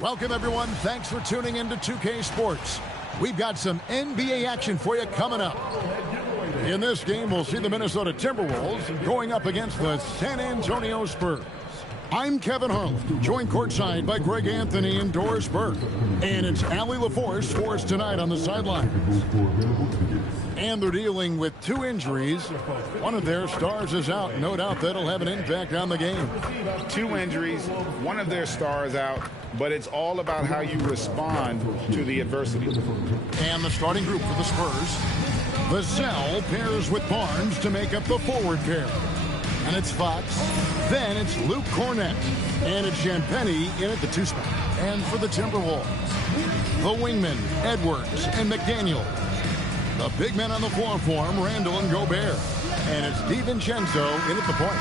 Welcome, everyone. Thanks for tuning in to 2K Sports. We've got some NBA action for you coming up. In this game, we'll see the Minnesota Timberwolves going up against the San Antonio Spurs. I'm Kevin Harlan, joined courtside by Greg Anthony and Doris Burke. And it's Allie LaForce for us tonight on the sidelines. And they're dealing with two injuries. One of their stars is out. No doubt that'll have an impact on the game. Two injuries, one of their stars out, but it's all about how you respond to the adversity. And the starting group for the Spurs. Vassell pairs with Barnes to make up the forward pair. And it's Fox. Then it's Luke Cornett. And it's Champagnie in at the two spot. And for the Timberwolves, the wingmen, Edwards and McDaniel. The big men on the floor for him, Randall and Gobert. And it's DiVincenzo in at the point.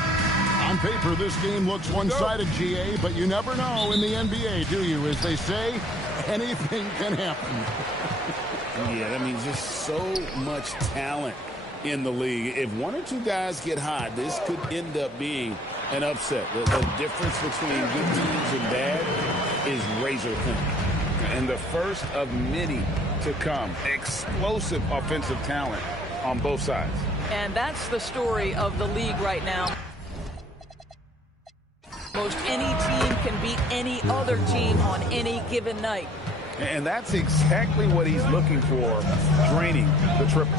On paper, this game looks one-sided, GA, but you never know in the NBA, do you? As they say, anything can happen. Yeah, I mean, just so much talent in the league. If one or two guys get hot, this could end up being an upset. The difference between good teams and bad is razor thin. And the first of many to come. Explosive offensive talent on both sides. And that's the story of the league right now. Most any team can beat any other team on any given night. And that's exactly what he's looking for, draining the triple.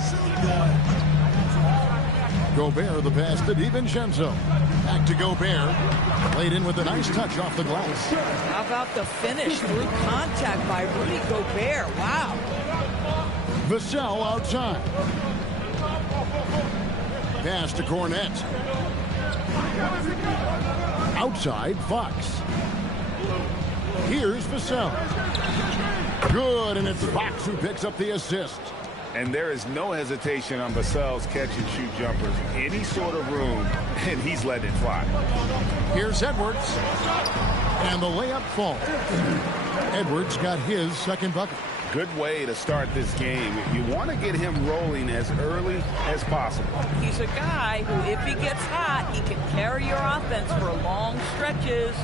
Gobert, the pass to DiVincenzo. Back to Gobert. Played in with a nice touch off the glass. How about the finish through contact by Rudy Gobert? Wow. Vassell outside. Pass to Cornett. Outside, Fox. Here's Vassell. Good, and it's Fox who picks up the assist. And there is no hesitation on Vassell's catch-and-shoot jumpers. Any sort of room, and he's letting it fly. Here's Edwards. And the layup falls. Edwards got his second bucket. Good way to start this game. You want to get him rolling as early as possible. He's a guy who, if he gets hot, he can carry your offense for long stretches.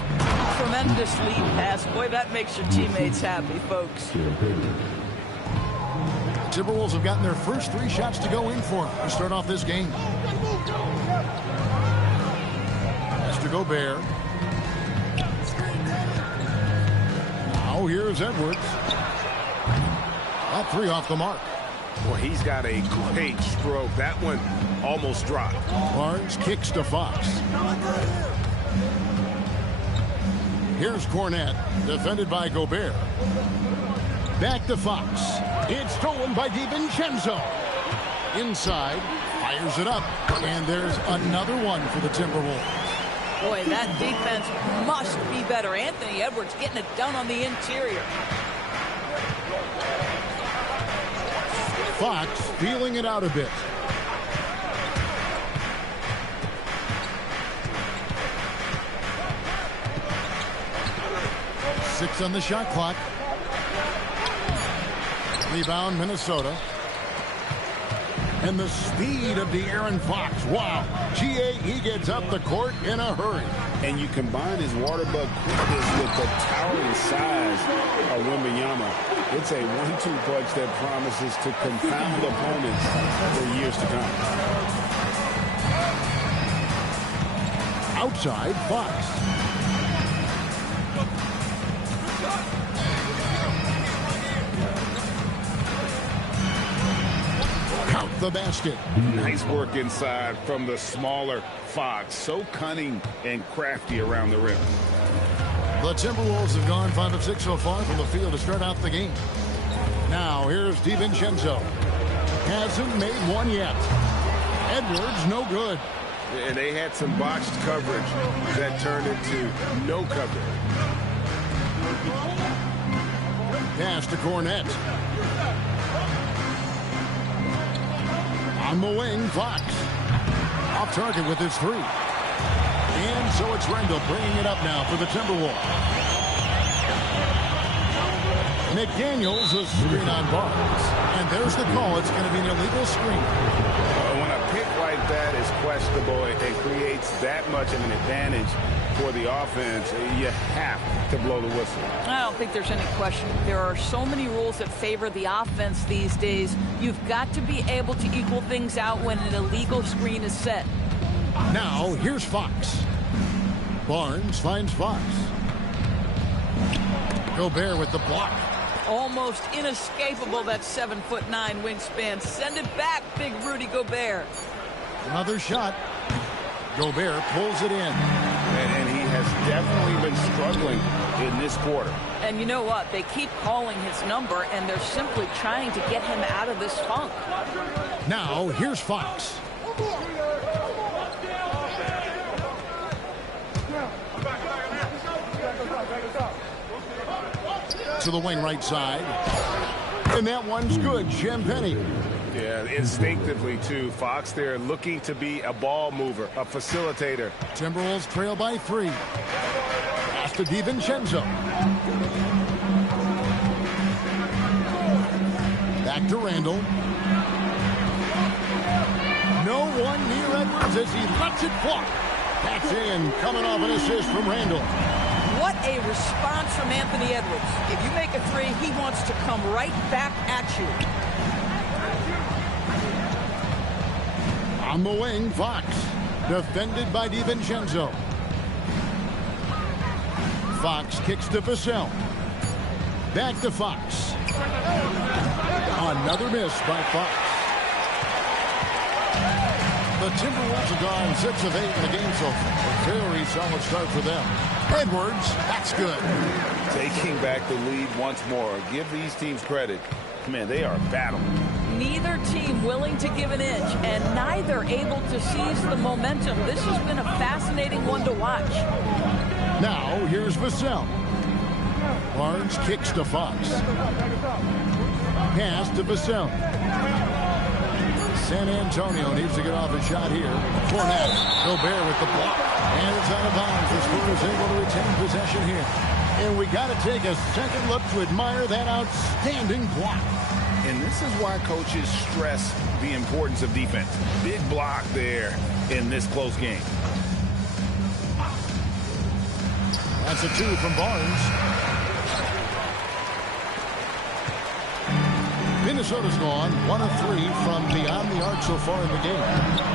Tremendous lead pass. Boy, that makes your teammates happy, folks. Timberwolves have gotten their first three shots to go in for to start off this game. That's to Gobert. Now here's Edwards. That three off the mark. Well, he's got a great stroke. That one almost dropped. Barnes kicks to Fox. Here's Cornett, defended by Gobert. Back to Fox. It's stolen by DiVincenzo. Inside, fires it up. And there's another one for the Timberwolves. Boy, that defense must be better. Anthony Edwards getting it done on the interior. Fox feeling it out a bit. Six on the shot clock. Rebound, Minnesota. And the speed of De'Aaron Fox. Wow. GA, he gets up the court in a hurry. And you combine his water bug quickness with the towering size of Wembanyama. It's a 1-2 punch that promises to confound opponents for years to come. Outside, Fox. Count the basket. Nice work inside from the smaller Fox. So cunning and crafty around the rim. The Timberwolves have gone 5 of 6 so far from the field to start out the game. Now here's DiVincenzo. Hasn't made one yet. Edwards, no good. And they had some botched coverage that turned into no coverage. Pass to Cornett. On the wing, Fox. Off target with his three. And so it's Randall bringing it up now for the Timberwolves. McDaniels a screen on Barnes. And there's the call. It's going to be an illegal screen. When a pick like that is questionable and creates that much of an advantage for the offense, you have to blow the whistle. I don't think there's any question. There are so many rules that favor the offense these days. You've got to be able to equal things out when an illegal screen is set. Now, here's Fox. Barnes finds Fox. Gobert with the block. Almost inescapable, that 7'9" wingspan. Send it back, big Rudy Gobert. Another shot. Gobert pulls it in. And he has definitely been struggling in this quarter. And you know what? They keep calling his number, and they're simply trying to get him out of this funk. Now, here's Fox. To the wing right side. And that one's good. Champagny. Yeah, instinctively, too. Fox there looking to be a ball mover, a facilitator. Timberwolves trail by 3. Pass to DiVincenzo. Back to Randall. No one near Edwards as he lets it fly. That's in, coming off an assist from Randall. What a response from Anthony Edwards. If you make a 3, he wants to come right back at you. On the wing, Fox. Defended by DiVincenzo. Fox kicks to Vassell. Back to Fox. Another miss by Fox. The Timberwolves have gone 6 of 8 in the game so far. A very solid start for them. Edwards, that's good. Taking back the lead once more. Give these teams credit. Man, they are battling. Neither team willing to give an inch, and neither able to seize the momentum. This has been a fascinating one to watch. Now, here's Vassell. Barnes kicks to Fox. Pass to Vassell. San Antonio needs to get off a shot here. Fournette, Gobert with the block. And it's out of bounds. The Spurs able to retain possession here. And we got to take a second look to admire that outstanding block. And this is why coaches stress the importance of defense. Big block there in this close game. That's a 2 from Barnes. Minnesota's gone 1 of 3 from beyond the arc so far in the game.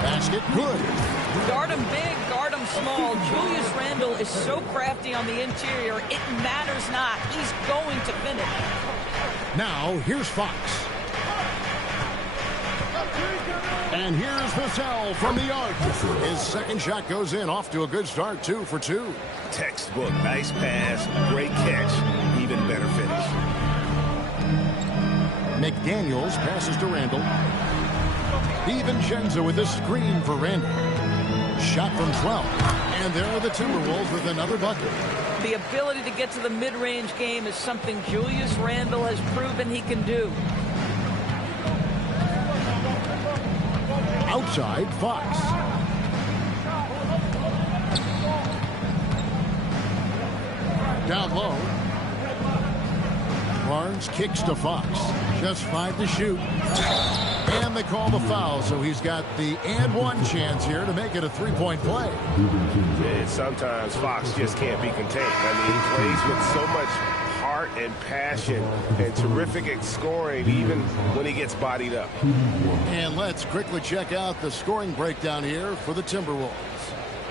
Basket good. Guard him big, guard him small. Julius Randle is so crafty on the interior, it matters not. He's going to finish. Now, here's Fox. And here's Vassell from the arc. His second shot goes in, off to a good start, 2 for 2. Textbook, nice pass, great catch, even better finish. McDaniels passes to Randall. DiVincenzo with the screen for Randall. Shot from 12. And there are the Timberwolves with another bucket. The ability to get to the mid-range game is something Julius Randle has proven he can do. Outside, Fox. Down low. Barnes kicks to Fox. Just 5 to shoot. And they call the foul, so he's got the and one chance here to make it a 3-point play. And sometimes Fox just can't be contained. I mean, he plays with so much heart and passion and terrific at scoring even when he gets bodied up. And let's quickly check out the scoring breakdown here for the Timberwolves.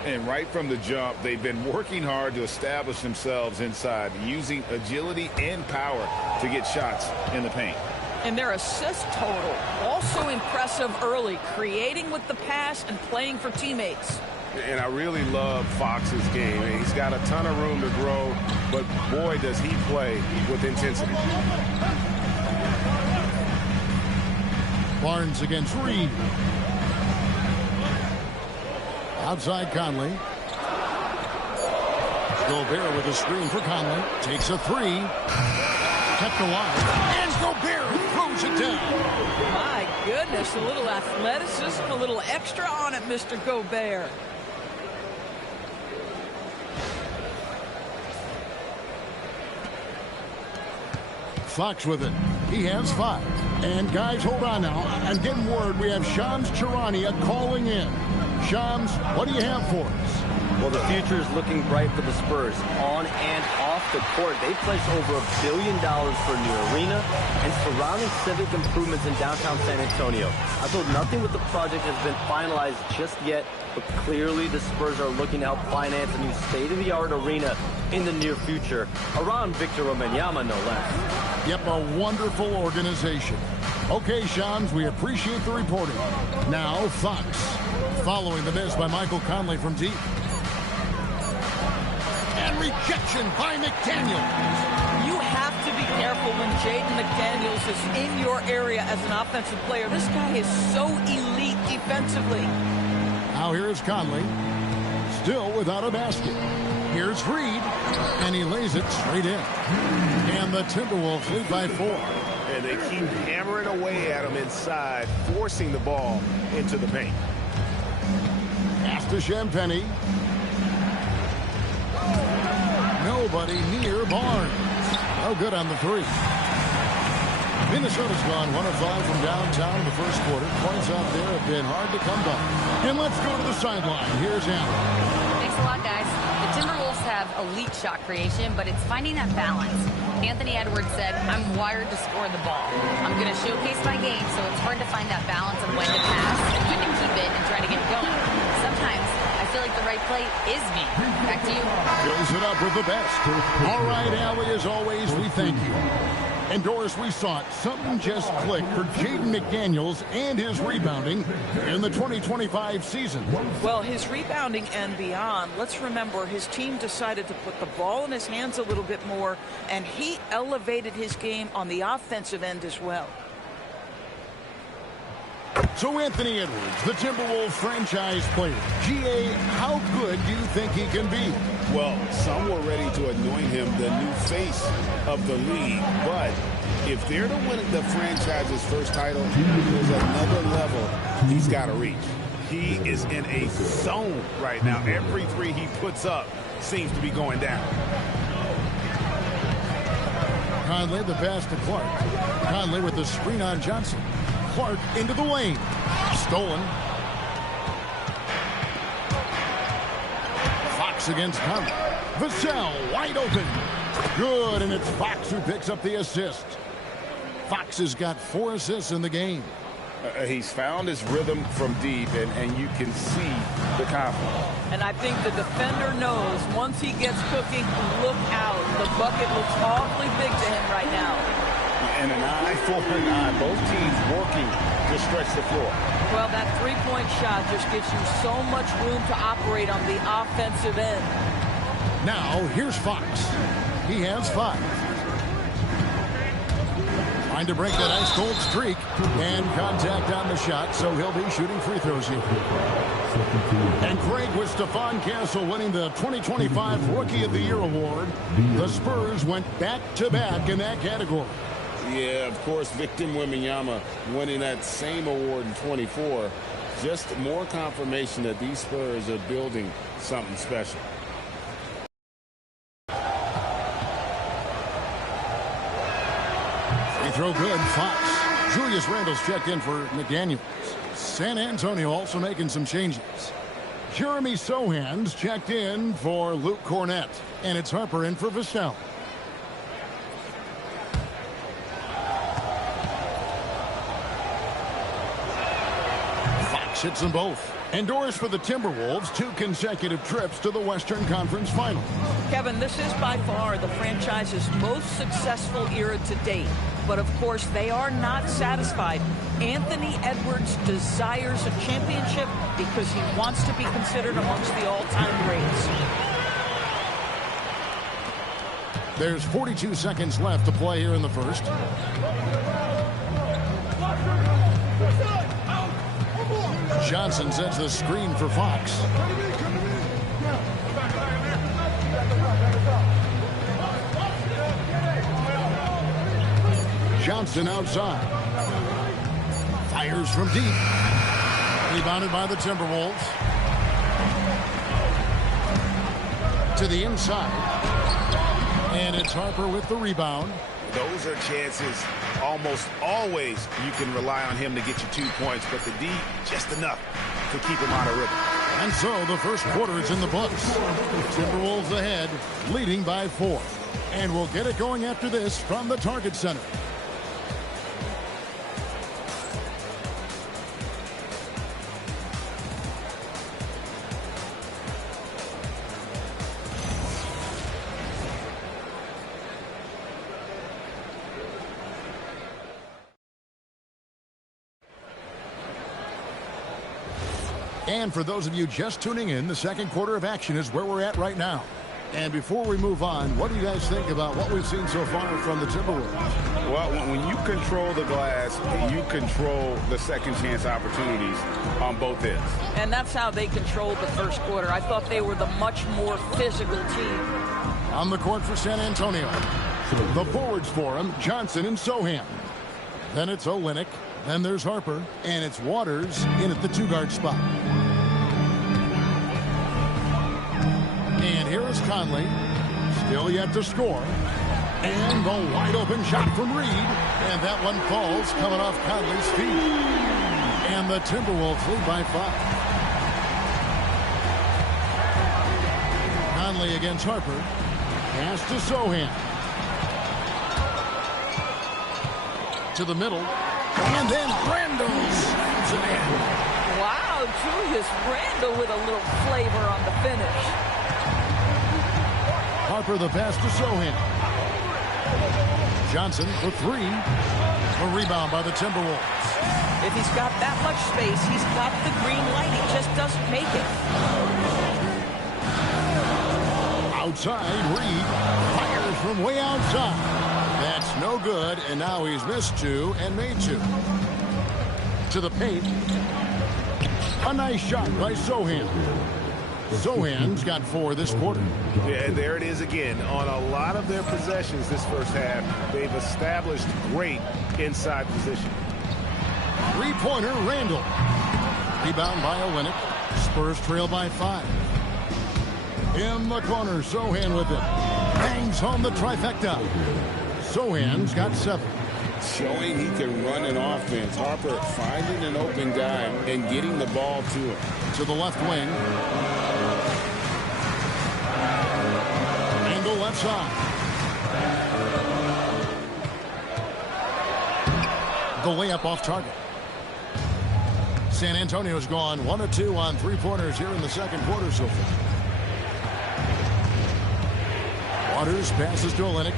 And right from the jump, they've been working hard to establish themselves inside, using agility and power to get shots in the paint. And their assist total, also impressive early, creating with the pass and playing for teammates. And I really love Fox's game. He's got a ton of room to grow, but boy, does he play with intensity. Barnes against Reed. Outside Conley. Gobert with a screen for Conley. Takes a 3. Kept alive. And Gobert throws it down. My goodness, a little athleticism, a little extra on it, Mr. Gobert. Fox with it. He has 5. And guys, hold on now. I'm getting word we have Shams Charania calling in. Shams, what do you have for us? Well, the future is looking bright for the Spurs. On and off the court, they placed over $1 billion for a new arena and surrounding civic improvements in downtown San Antonio. I'm told nothing with the project has been finalized just yet, but clearly the Spurs are looking to help finance a new state-of-the-art arena in the near future, around Victor Wembanyama, no less. Yep, a wonderful organization. Okay, Shams, we appreciate the reporting. Now, Fox, following the miss by Michael Conley from deep. And rejection by McDaniels. You have to be careful when Jaden McDaniels is in your area as an offensive player. This guy is so elite defensively. Now here's Conley, still without a basket. Here's Reed, and he lays it straight in. And the Timberwolves lead by 4. And they keep hammering away at him inside, forcing the ball into the paint. Pass to Champagnie. Nobody near Barnes. No good on the 3. Minnesota's gone 1 of 5 from downtown in the first quarter. Points out there have been hard to come by. And let's go to the sideline. Here's Allen. Thanks a lot, guys. The Timberwolves have elite shot creation, but it's finding that balance. Anthony Edwards said, I'm wired to score the ball. I'm going to showcase my game, so it's hard to find that balance of when to pass, when to keep it, and try to get going. Sometimes I feel like the right play is me. Back to you. Fills it up with the best. All right, Allie, as always, we thank you. And Doris, we saw it. Something just clicked for Jaden McDaniels and his rebounding in the 2025 season. Well, his rebounding and beyond, let's remember his team decided to put the ball in his hands a little bit more, and he elevated his game on the offensive end as well. So Anthony Edwards, the Timberwolves franchise player. GA, how good do you think he can be? Well, some were ready to anoint him the new face of the league. But if they're to win the franchise's first title, there's another level he's got to reach. He is in a zone right now. Every 3 he puts up seems to be going down. Conley, the pass to Clark. Conley with the screen on Johnson. Clark into the lane. Stolen. Fox against Conley. Vassell wide open. Good, and it's Fox who picks up the assist. Fox has got 4 assists in the game. He's found his rhythm from deep, and you can see the confidence. And I think the defender knows once he gets cooking, look out. The bucket looks awfully big to him right now. And an eye for an eye. Both teams working to stretch the floor. Well, that three-point shot just gives you so much room to operate on the offensive end. Now, here's Fox. He has 5. Trying to break that ice-cold streak. And contact on the shot, so he'll be shooting free throws here. And Craig, with Stephon Castle winning the 2025 Rookie of the Year award, the Spurs went back-to-back in that category. Yeah, of course, Victor Wembanyama winning that same award in 24. Just more confirmation that these Spurs are building something special. Free throw good, Fox. Julius Randle's checked in for McDaniels. San Antonio also making some changes. Jeremy Sohan's checked in for Luke Cornett. And it's Harper in for Vassell. Hits them both. Endorse for the Timberwolves 2 consecutive trips to the Western Conference Finals. Kevin, this is by far the franchise's most successful era to date. But of course, they are not satisfied. Anthony Edwards desires a championship because he wants to be considered amongst the all-time greats. There's 42 seconds left to play here in the first. Johnson sets the screen for Fox. Johnson outside. Fires from deep. Rebounded by the Timberwolves. To the inside. And it's Harper with the rebound. Those are chances almost always you can rely on him to get you 2 points, but the D, just enough to keep him out of rhythm. And so the first quarter is in the books. Timberwolves ahead, leading by 4. And we'll get it going after this from the Target Center. And for those of you just tuning in, the second quarter of action is where we're at right now. And before we move on, what do you guys think about what we've seen so far from the Timberwolves? Well, when you control the glass, you control the second chance opportunities on both ends. And that's how they controlled the first quarter. I thought they were the much more physical team. On the court for San Antonio, the forwards for him, Johnson and Sohan. Then it's Olynyk. Then there's Harper. And it's Waters in at the 2-guard spot. And here is Conley, still yet to score. And the wide open shot from Reed. And that one falls coming off Conley's feet. And the Timberwolves lead by 5. Conley against Harper. Pass to Sohan. To the middle. And then Randle slams it in. Wow, Julius Randle with a little flavor on the finish. Harper the pass to Sohan. Johnson for 3. A rebound by the Timberwolves. If he's got that much space, he's got the green light. He just doesn't make it. Outside, Reed fires from way outside. That's no good, and now he's missed 2 and made 2. To the paint. A nice shot by Sohan. Sohan's got 4 this quarter. Yeah, and there it is again. On a lot of their possessions this first half, they've established great inside position. 3-pointer, Randle. Rebound by Olynyk. Spurs trail by 5. In the corner, Sohan with it. Bangs home the trifecta. Sohan's got 7. Showing he can run an offense. Harper finding an open guy and getting the ball to him. To the left wing. Angle left side. The layup off target. San Antonio's gone 1 of 2 on 3-pointers here in the second quarter so far. Waters passes to Olynyk.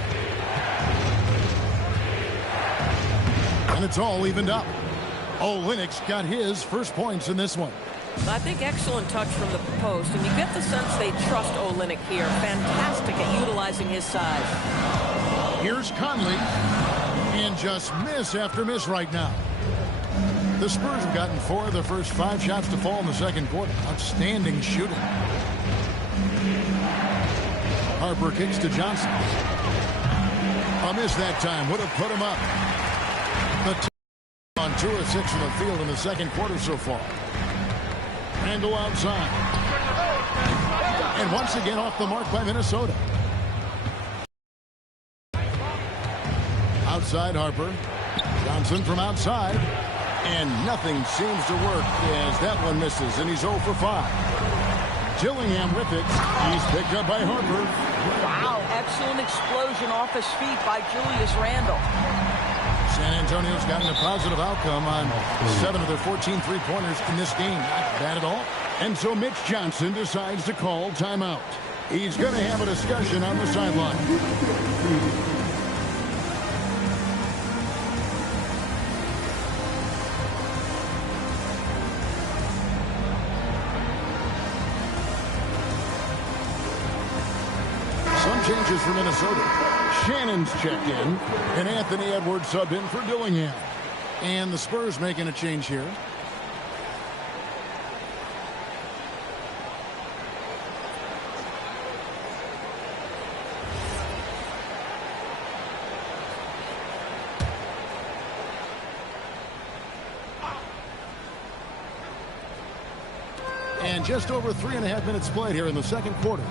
And it's all evened up. Olynyk's got his first points in this one. I think excellent touch from the post, and you get the sense they trust Olynyk here. Fantastic at utilizing his size. Here's Conley. And just miss after miss right now. The Spurs have gotten 4 of their first 5 shots to fall in the second quarter. Outstanding shooting. Harper kicks to Johnson. A miss that time. Would have put him up. The on 2 of 6 from the field in the second quarter so far. Randle outside. And once again off the mark by Minnesota. Outside Harper. Johnson from outside. And nothing seems to work as that one misses, and he's 0 for 5. Dillingham with it. He's picked up by Harper. Wow, excellent explosion off his feet by Julius Randle. San Antonio's gotten a positive outcome on 7 of their 14 3-pointers in this game. Not bad at all. And so Mitch Johnson decides to call timeout. He's going to have a discussion on the sideline. Some changes for Minnesota. Shannon's checked in, and Anthony Edwards subbed in for Dillingham. And the Spurs making a change here. And just over 3.5 minutes played here in the second quarter.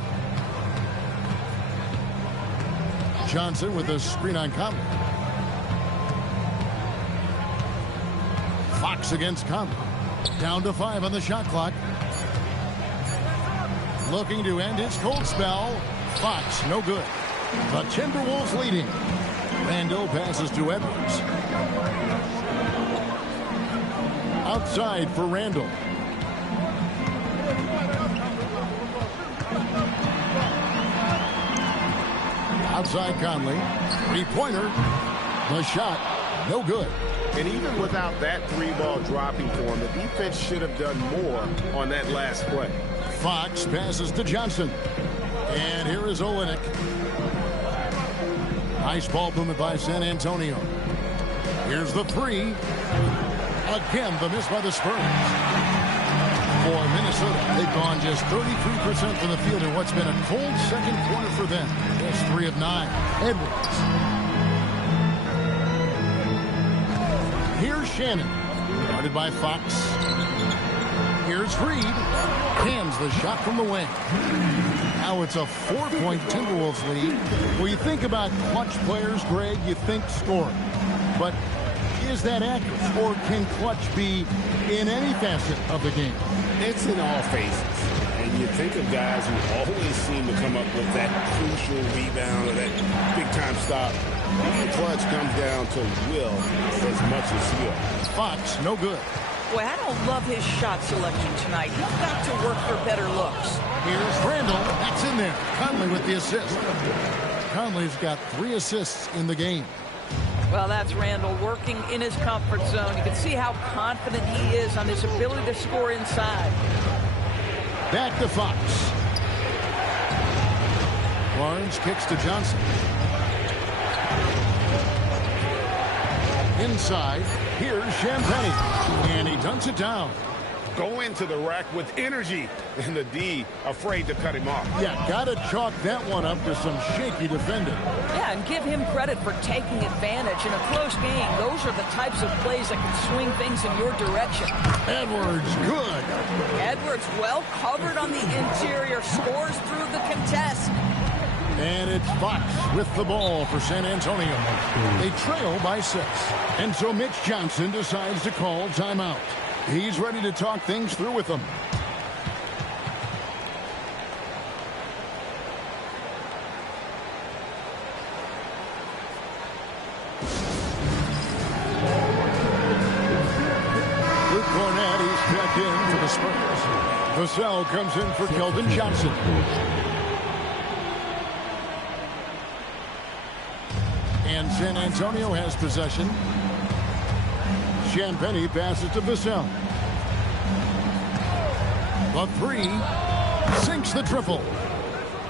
Johnson with a screen on Conley. Fox against Conley. Down to 5 on the shot clock. Looking to end his cold spell. Fox, no good. The Timberwolves leading. Randall passes to Edwards. Outside for Randall. Outside Conley. Three-pointer. The shot, no good. And even without that 3-ball dropping for him, the defense should have done more on that last play. Fox passes to Johnson. And here is Olynyk. Nice ball movement by San Antonio. Here's the 3. Again, the miss by the Spurs. For Minnesota, they've gone just 33% from the field in what's been a cold second quarter for them. That's 3 of 9. Edwards. Here's Shannon. Guarded by Fox. Here's Reed. Hands the shot from the wing. Now it's a 4-point Timberwolves lead. When you think about clutch players, Greg, you think scoring. But is that accurate? Or can clutch be in any facet of the game? It's in all phases. And you think of guys who always seem to come up with that crucial rebound or that big-time stop. The clutch comes down to will as much as skill. Fox, no good. Boy, I don't love his shot selection tonight. He's got to work for better looks. Here's Randall. That's in there. Conley with the assist. Conley's got 3 assists in the game. Well, that's Randall working in his comfort zone. You can see how confident he is on his ability to score inside. Back to Fox. Barnes kicks to Johnson. Inside, here's Champagnie. And he dunks it down. Go into the rack with energy. And the D afraid to cut him off. Yeah, gotta chalk that one up to some shaky defending. Yeah, and give him credit for taking advantage. In a close game, those are the types of plays that can swing things in your direction. Edwards, good. Edwards well covered on the interior, scores through the contest. And it's Fox with the ball for San Antonio. They trail by 6. And so Mitch Johnson decides to call timeout. He's ready to talk things through with them. Luke Cornett, he's checked in for the Spurs. Vassell comes in for Keldon Johnson. And San Antonio has possession. Champagnie passes to Vassell. The 3 sinks the triple.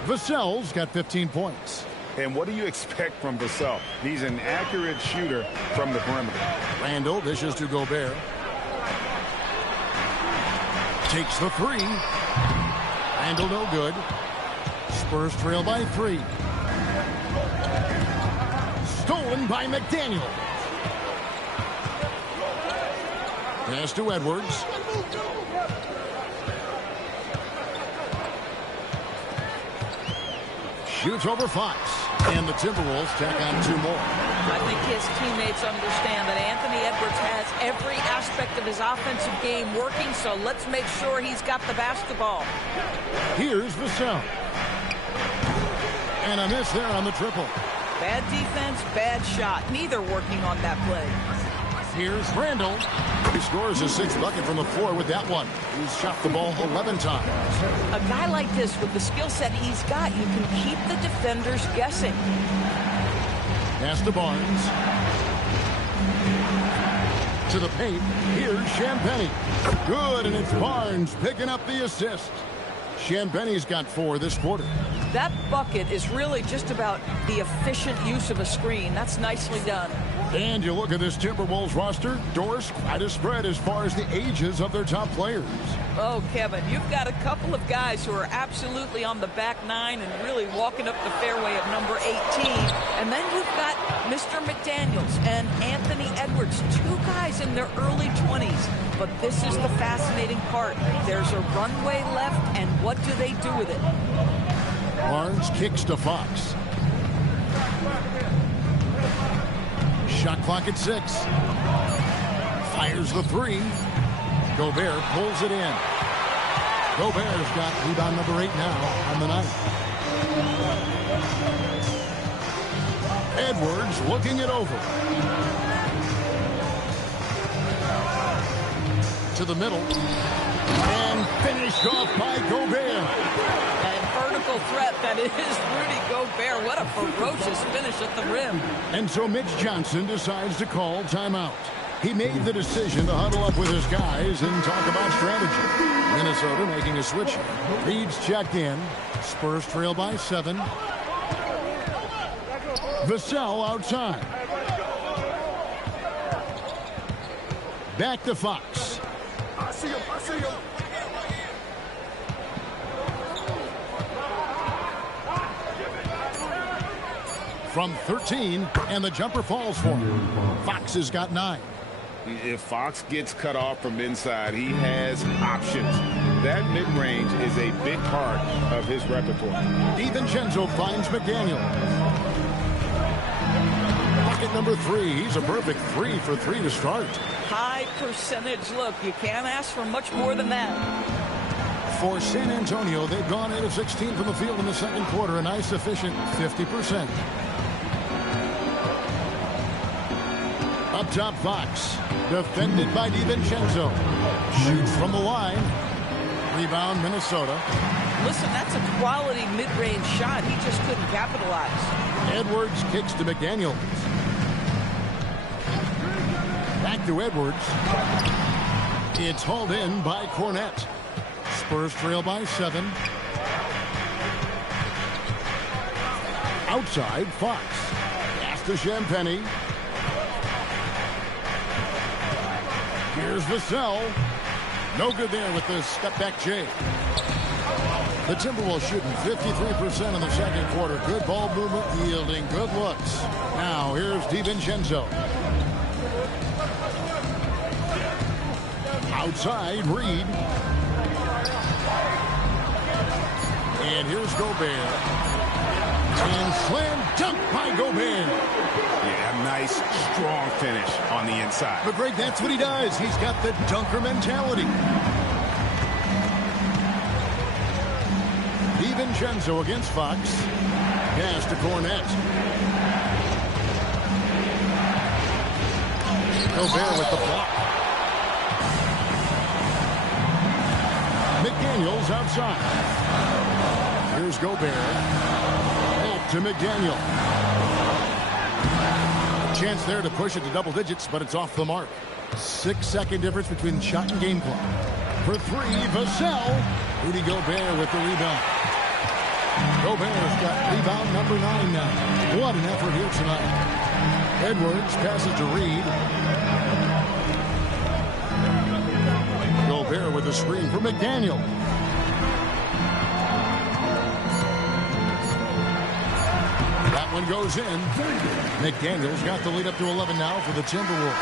Vassell's got 15 points. And what do you expect from Vassell? He's an accurate shooter from the perimeter. Randall dishes to Gobert. Takes the 3. Randall no good. Spurs trail by 3. Stolen by McDaniel. Pass to Edwards. Shoots over Fox. And the Timberwolves tack on 2 more. I think his teammates understand that Anthony Edwards has every aspect of his offensive game working, so let's make sure he's got the basketball. Here's Vassell. And a miss there on the triple. Bad defense, bad shot. Neither working on that play. Here's Randall. He scores his 6th bucket from the floor with that one. He's shot the ball 11 times. A guy like this, with the skill set he's got, you can keep the defenders guessing. Pass to Barnes. To the paint. Here's Champagnie. Good, and it's Barnes picking up the assist. Champagnie's got 4 this quarter. That bucket is really just about the efficient use of a screen. That's nicely done. And you look at this Timberwolves roster, Doris, quite a spread as far as the ages of their top players. Oh, Kevin, you've got a couple of guys who are absolutely on the back 9 and really walking up the fairway of number 18. And then you've got Mr. McDaniels and Anthony Edwards, 2 guys in their early 20s. But this is the fascinating part. There's a runway left, and what do they do with it? Barnes kicks to Fox. Shot clock at 6. Fires the 3. Gobert pulls it in. Gobert's got rebound number 8 now on the night. Edwards looking it over. To the middle. And finished off by Gobert. That vertical threat that is Rudy Gobert. What a ferocious finish at the rim. And so Mitch Johnson decides to call timeout. He made the decision to huddle up with his guys and talk about strategy. Minnesota making a switch. Reed's checked in. Spurs trail by 7. Vassell outside. Back to Fox. I see him. From 13, and the jumper falls for him. Fox has got 9. If Fox gets cut off from inside, he has options. That mid-range is a big part of his repertoire. DiVincenzo finds McDaniel. Bucket number 3. He's a perfect 3 for 3 to start. High percentage look. You can't ask for much more than that. For San Antonio, they've gone 8 of 16 from the field in the second quarter. A nice efficient 50%. Up top, Fox. Defended by DiVincenzo. Shoots from the line. Rebound, Minnesota. Listen, that's a quality mid-range shot. He just couldn't capitalize. Edwards kicks to McDaniel. Back to Edwards. It's hauled in by Cornette. Spurs trail by 7. Outside, Fox. Pass to Champagny. Here's Vassell. No good there with the step-back J. The Timberwolves shooting 53% in the second quarter. Good ball movement, yielding good looks. Now, here's DiVincenzo. Outside, Reed. And here's Gobert. And slam dunk by Gobert. Yeah, nice, strong finish on the inside. But Greg, that's what he does. He's got the dunker mentality. DiVincenzo against Fox. Pass to Cornette. Gobert with the block. McDaniels outside. Here's Gobert. Back to McDaniel. Chance there to push it to double digits, but it's off the mark. 6-second difference between shot and game clock. For 3, Vassell. Rudy Gobert with the rebound. Gobert's got rebound number 9 now. What an effort here tonight. Edwards passes to Reed. Gobert with a screen for McDaniel. That one goes in. McDaniel's got the lead up to 11 now for the Timberwolves.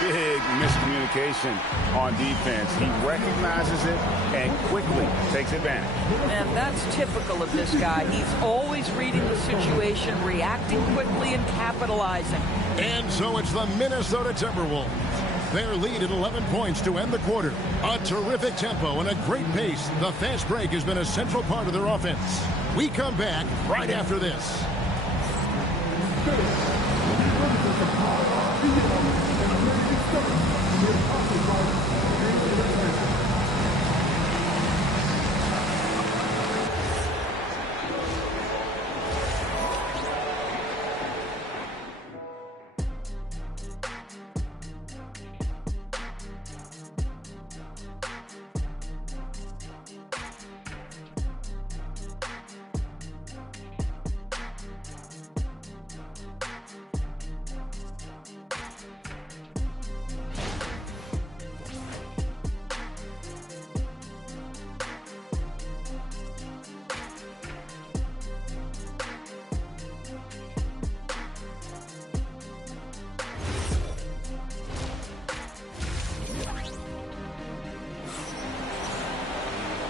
Big miscommunication on defense. He recognizes it and quickly takes advantage. And that's typical of this guy. He's always reading the situation, reacting quickly, and capitalizing. And so it's the Minnesota Timberwolves. Their lead at 11 points to end the quarter. A terrific tempo and a great pace. The fast break has been a central part of their offense. We come back right after this.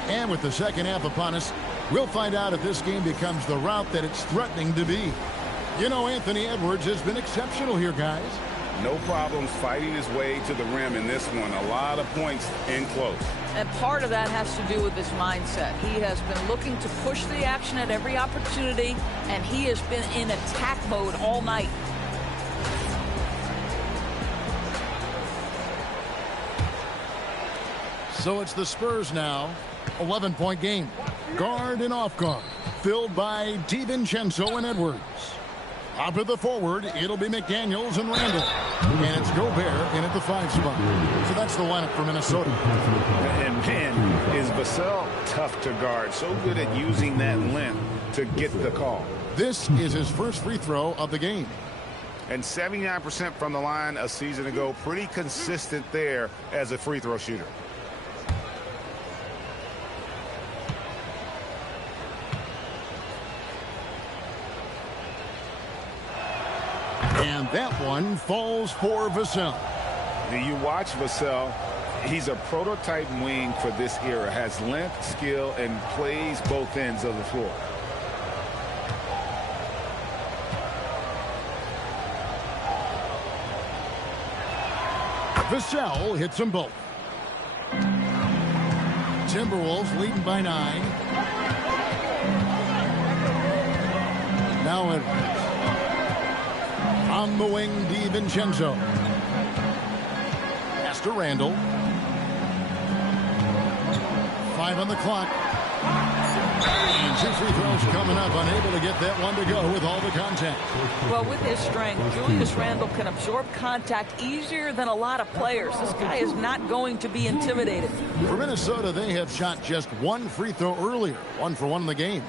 And with the second half upon us, we'll find out if this game becomes the rout that it's threatening to be. You know, Anthony Edwards has been exceptional here, guys. No problems fighting his way to the rim in this one. A lot of points in close. And part of that has to do with his mindset. He has been looking to push the action at every opportunity, and he has been in attack mode all night. So it's the Spurs now. 11-point game. Guard and off guard. Filled by DiVincenzo and Edwards. Up at the forward, it'll be McDaniels and Randall. And it's Gobert in at the 5 spot. So that's the lineup for Minnesota. And man, is Vassell tough to guard. So good at using that length to get the call. This is his first free throw of the game. And 79% from the line a season ago. Pretty consistent there as a free throw shooter. And that one falls for Vassell. You watch Vassell. He's a prototype wing for this era. Has length, skill, and plays both ends of the floor. Vassell hits them both. Timberwolves leading by 9. Now Edwards. On the wing, DiVincenzo. Pass to Randall. 5 on the clock. And 2 free throws coming up. Unable to get that one to go with all the contact. Well, with his strength, Julius Randle can absorb contact easier than a lot of players. This guy is not going to be intimidated. For Minnesota, they have shot just 1 free throw earlier. 1 for 1 in the game.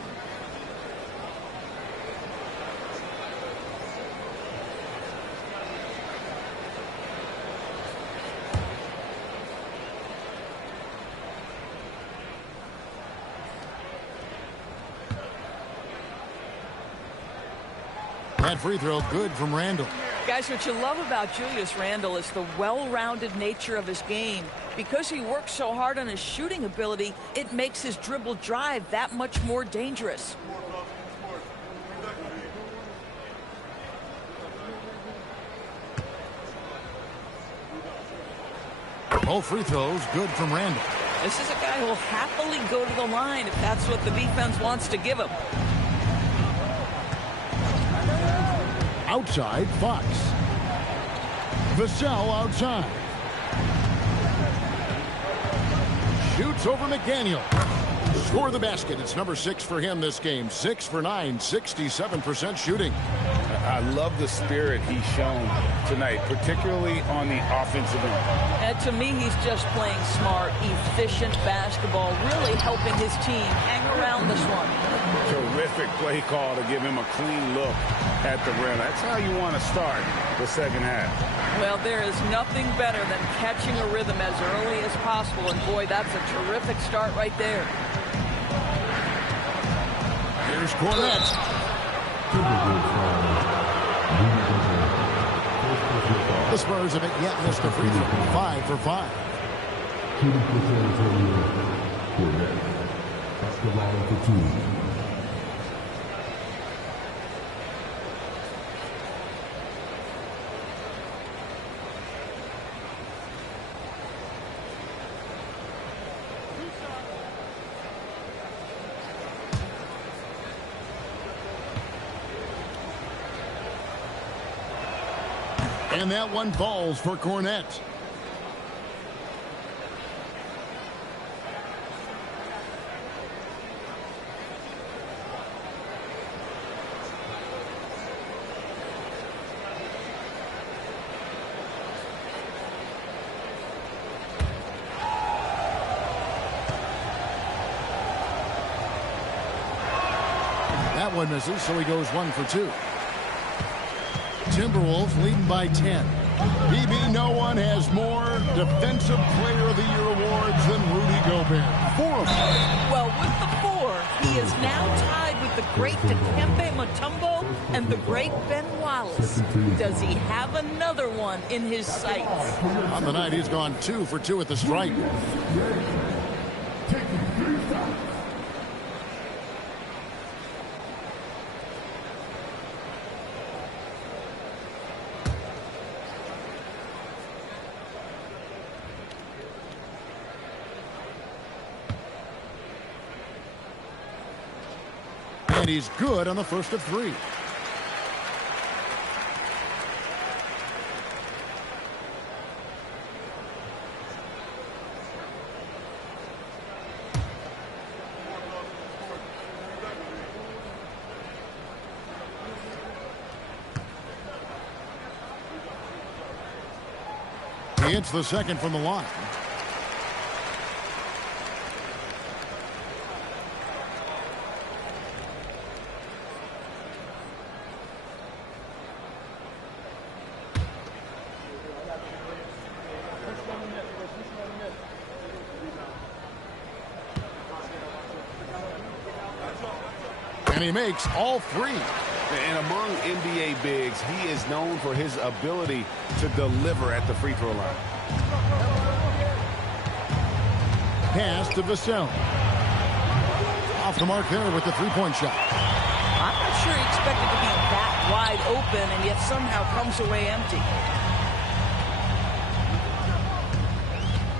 That free throw good from Randall. Guys, what you love about Julius Randle is the well-rounded nature of his game. Because he works so hard on his shooting ability, it makes his dribble drive that much more dangerous. Both free throws good from Randall. This is a guy who will happily go to the line if that's what the defense wants to give him. Outside, Fox. Vassell outside. Shoots over McDaniel. Score the basket. It's number 6 for him this game. 6 for 9, 67% shooting. I love the spirit he's shown tonight, particularly on the offensive end. And to me, he's just playing smart, efficient basketball, really helping his team hang around this one. Terrific play call to give him a clean look at the rim. That's how you want to start the second half. Well, there is nothing better than catching a rhythm as early as possible, and boy, that's a terrific start right there. Here's Cornette. The Spurs haven't yet missed a free throw. 5 for 5. And that one falls for Cornette. That one misses, so he goes 1 for 2. Timberwolves leading by 10. BB, no one has more Defensive Player of the Year awards than Rudy Gobert. 4 of them. Well, with the 4, he is now tied with the great Dikembe Mutombo and the great Ben Wallace. Does he have another one in his sights? On the night, he's gone 2 for 2 at the stripe. he's good on the first of 3. He hits the second from the line. And he makes all 3. And among NBA bigs, he is known for his ability to deliver at the free throw line. Pass to Vassell. Off the mark there with the three-point shot. I'm not sure he expected to be that wide open and yet somehow comes away empty.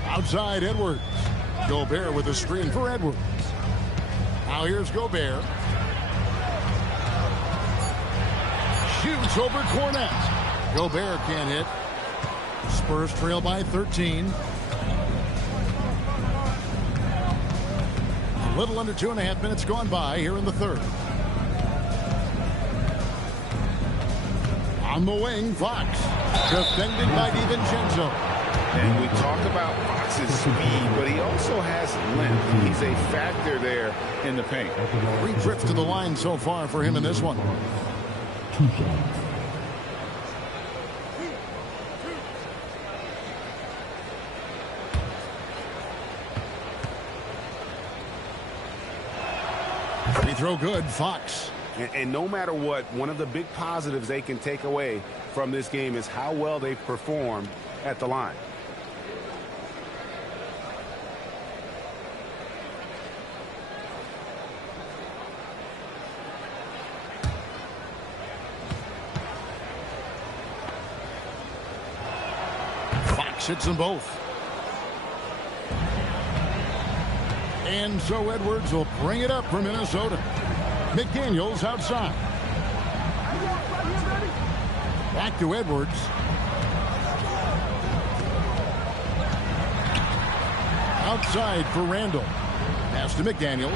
Outside Edwards. Gobert with a screen for Edwards. Now here's Gobert. Shoots over Cornette. Gobert can't hit. Spurs trail by 13. A little under 2.5 minutes gone by here in the third. On the wing, Fox. Defended by DiVincenzo. And we talk about Fox's speed, but he also has length. He's a factor there in the paint. 3 trips to the line so far for him in this one. Free throw good, Fox. And no matter what, one of the big positives they can take away from this game is how well they performed at the line. Fox hits them both. And so Edwards will bring it up for Minnesota. McDaniels outside. Back to Edwards. Outside for Randall. Pass to McDaniels.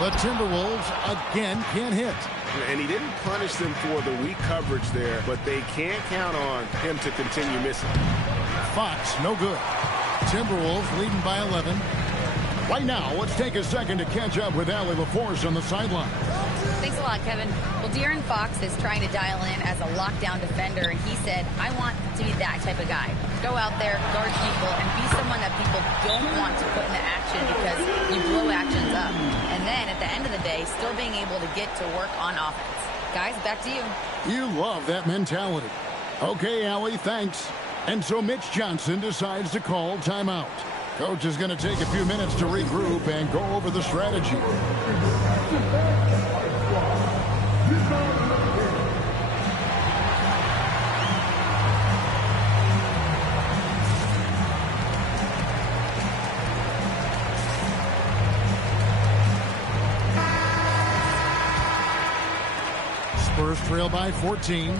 The Timberwolves again can't hit. And he didn't punish them for the weak coverage there, but they can't count on him to continue missing. Fox, no good. Timberwolves leading by 11. Right now, let's take a second to catch up with Allie LaForce on the sideline. Thanks a lot, Kevin. Well, De'Aaron Fox is trying to dial in as a lockdown defender, and he said, I want to be that type of guy. Go out there, guard people, and be someone that people don't want to put into action because you blow actions up. And then, at the end of the day, still being able to get to work on offense. Guys, back to you. You love that mentality. Okay, Allie, thanks. And so Mitch Johnson decides to call timeout. Coach is going to take a few minutes to regroup and go over the strategy. Spurs trail by 14.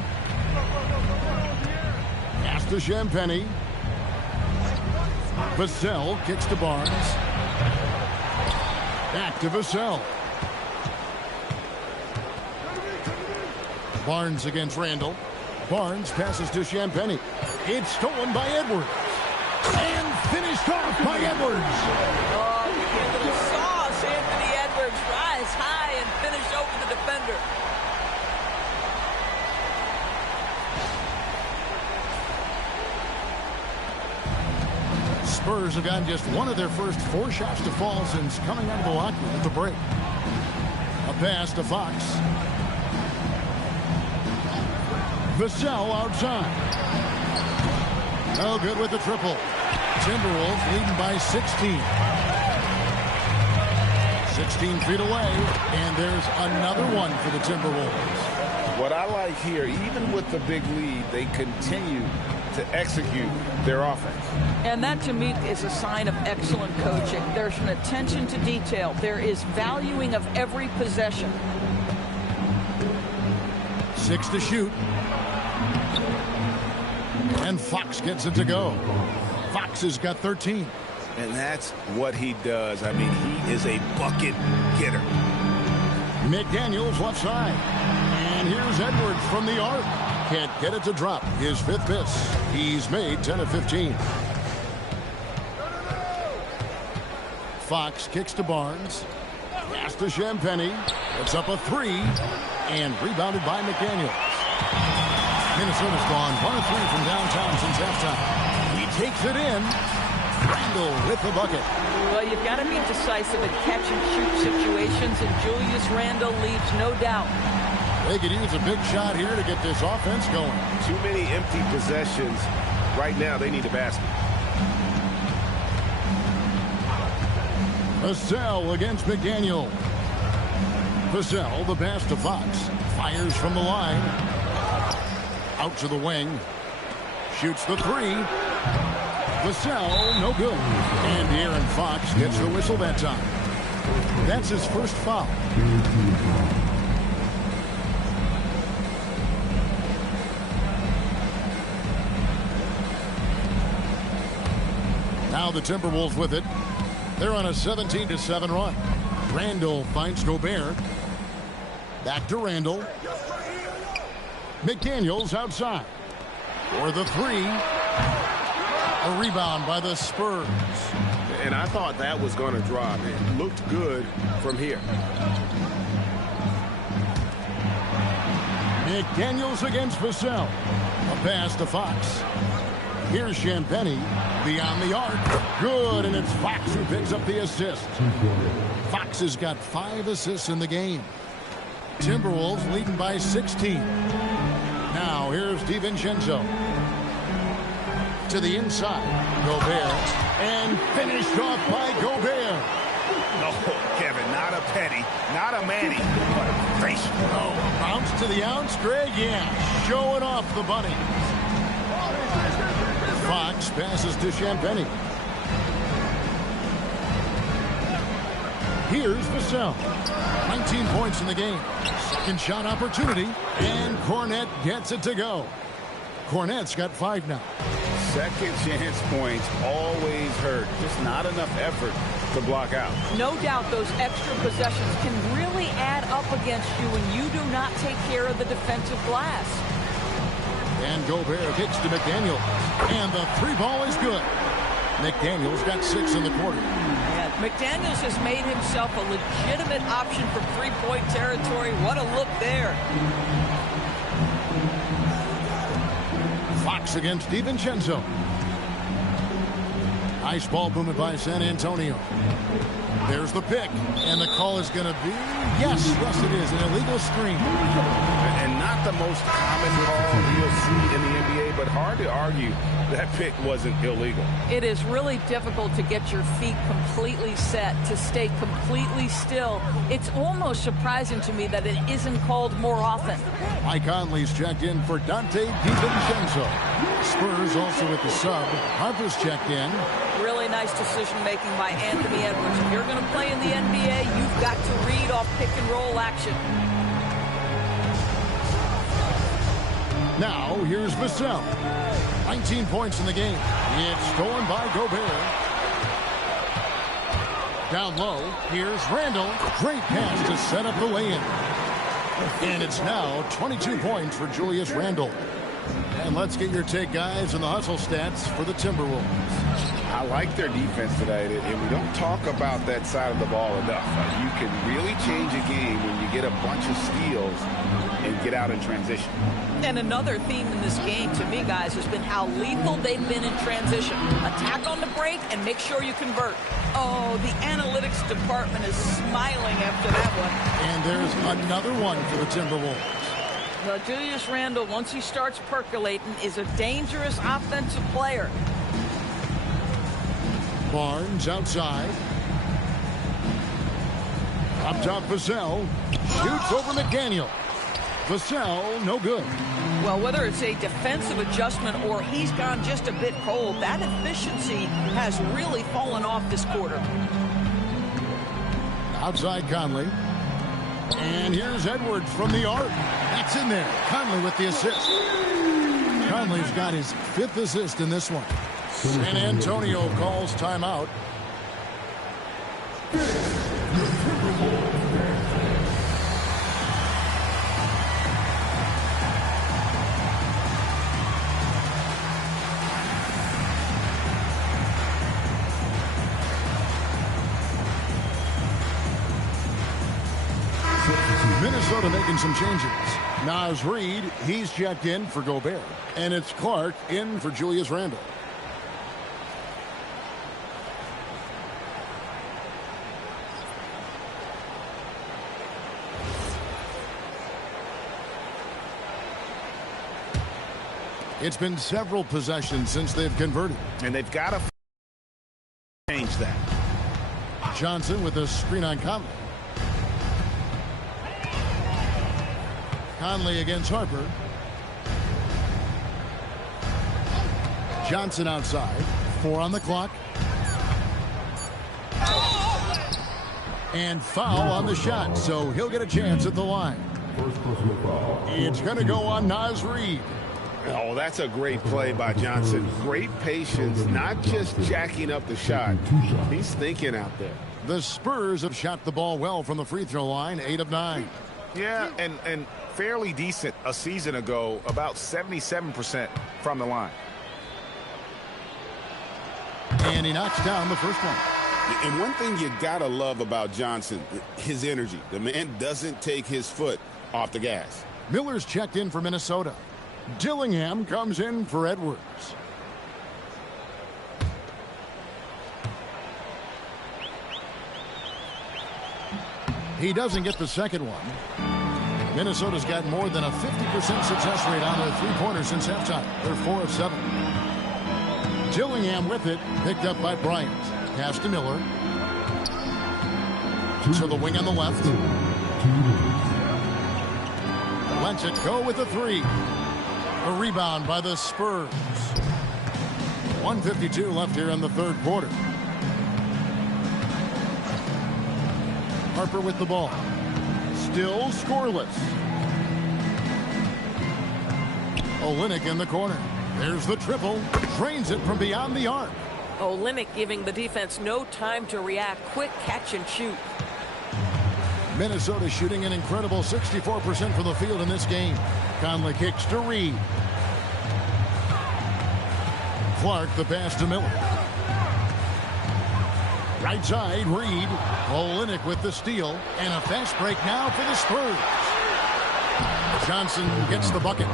Pass to Champagny. Vassell kicks to Barnes. Back to Vassell. Barnes against Randall. Barnes passes to Champagny. It's stolen by Edwards. And finished off by Edwards. Oh, you saw Anthony Edwards rise high and finish over the defender. Spurs have gotten just one of their first 4 shots to fall since coming out of the locker room at the break. A pass to Fox. Vassell outside. No good with the triple. Timberwolves leading by 16. 16 feet away, and there's another one for the Timberwolves. What I like here, even with the big lead, they continue to execute their offense. And that, to me, is a sign of excellent coaching. There's an attention to detail. There is valuing of every possession. 6 to shoot. And Fox gets it to go. Fox has got 13. And that's what he does. I mean, he is a bucket getter. McDaniels left side. And here's Edwards from the arc. Can't get it to drop. His 5th miss. He's made 10 of 15. Fox kicks to Barnes. Pass to Champagnie. It's up a 3. And rebounded by McDaniels. Minnesota's gone 1 of 3 from downtown since halftime. He takes it in. Randle with the bucket. Well, you've got to be decisive in catch-and-shoot situations, and Julius Randle leaves no doubt. They could use a big shot here to get this offense going. Too many empty possessions. Right now, they need a basket. Vassell against McDaniel. Vassell, the pass to Fox. Fires from the line. Out to the wing. Shoots the 3. Vassell, no good. And De'Aaron Fox gets the whistle that time. That's his first foul. Now the Timberwolves with it. They're on a 17-7 run. Randle finds Gobert. Back to Randle. McDaniels outside. For the 3. A rebound by the Spurs. And I thought that was going to drop. It looked good from here. McDaniels against Vassell. A pass to Fox. Here's Champagnie. Beyond the arc. Good, and it's Fox who picks up the assist. Fox has got 5 assists in the game. Timberwolves leading by 16. Now here's DiVincenzo. To the inside. Gobert. And finished off by Gobert. No, Kevin, not a Petty, not a Manny, but a face. Oh, bounce to the ounce, Greg. Yeah, showing off the bunny. Fox passes to Champagnie. Here's Vassell. 19 points in the game. Second shot opportunity. And Cornette gets it to go. Cornette's got 5 now. Second chance points always hurt. Just not enough effort to block out. No doubt those extra possessions can really add up against you when you do not take care of the defensive glass. And Gobert kicks to McDaniels. And the 3 ball is good. McDaniels got 6 in the quarter. And McDaniels has made himself a legitimate option from 3-point territory. What a look there. Fox against DiVincenzo. Nice ball movement by San Antonio. There's the pick. And the call is going to be, yes, it is, an illegal screen. And not the most common call you'll see in the NBA, but hard to argue that pick wasn't illegal. It is really difficult to get your feet completely set, to stay completely still. It's almost surprising to me that it isn't called more often. Mike Conley's checked in for Dante DiVincenzo. Spurs also with the sub. Harper's checked in. Really nice decision-making by Anthony Edwards. If you're going to play in the NBA, you've got to read off pick-and-roll action. Now, here's Vassell. 19 points in the game. It's stolen by Gobert. Down low, here's Randle. Great pass to set up the lay-in. And it's now 22 points for Julius Randle. And let's get your take, guys, on the hustle stats for the Timberwolves. I like their defense tonight, and we don't talk about that side of the ball enough. You can really change a game when you get a bunch of steals and get out in transition. And another theme in this game, to me, guys, has been how lethal they've been in transition. Attack on the break and make sure you convert. Oh, the analytics department is smiling after that one. And there's another one for the Timberwolves. Well, Julius Randle, once he starts percolating, is a dangerous offensive player. Barnes outside. Up top, Vassell. Shoots over McDaniel. Vassell, no good. Well, whether it's a defensive adjustment or he's gone just a bit cold, that efficiency has really fallen off this quarter. Outside Conley. And here's Edwards from the arc. That's in there. Conley with the assist. Conley's got his 5th assist in this one. San Antonio calls timeout. Minnesota making some changes. Naz Reid, he's checked in for Gobert. And it's Clark in for Julius Randle. It's been several possessions since they've converted. And they've got to change that. Johnson with a screen on Conley. Conley against Harper. Johnson outside. 4 on the clock. And foul on the shot, so he'll get a chance at the line. It's going to go on Naz Reid. Oh, that's a great play by Johnson. Great patience, not just jacking up the shot. He's thinking out there. The Spurs have shot the ball well from the free throw line, 8 of 9. Yeah, and fairly decent a season ago, about 77% from the line. And he knocks down the first one. And one thing you got to love about Johnson, his energy. The man doesn't take his foot off the gas. Miller's checked in for Minnesota. Dillingham comes in for Edwards. He doesn't get the second one. Minnesota's got more than a 50% success rate on their three-pointers since halftime. They're 4 of 7. Dillingham with it, picked up by Bryant. Pass to Miller. To the wing on the left. Lets it go with the 3. A rebound by the Spurs. 1:52 left here in the third quarter. Harper with the ball. Still scoreless. Olynyk in the corner. There's the triple. Drains it from beyond the arc. Olynyk giving the defense no time to react. Quick catch and shoot. Minnesota shooting an incredible 64% from the field in this game. Conley kicks to Reid. Clark the pass to Miller. Right side, Reid. Olynyk with the steal. And a fast break now for the Spurs. Johnson gets the bucket.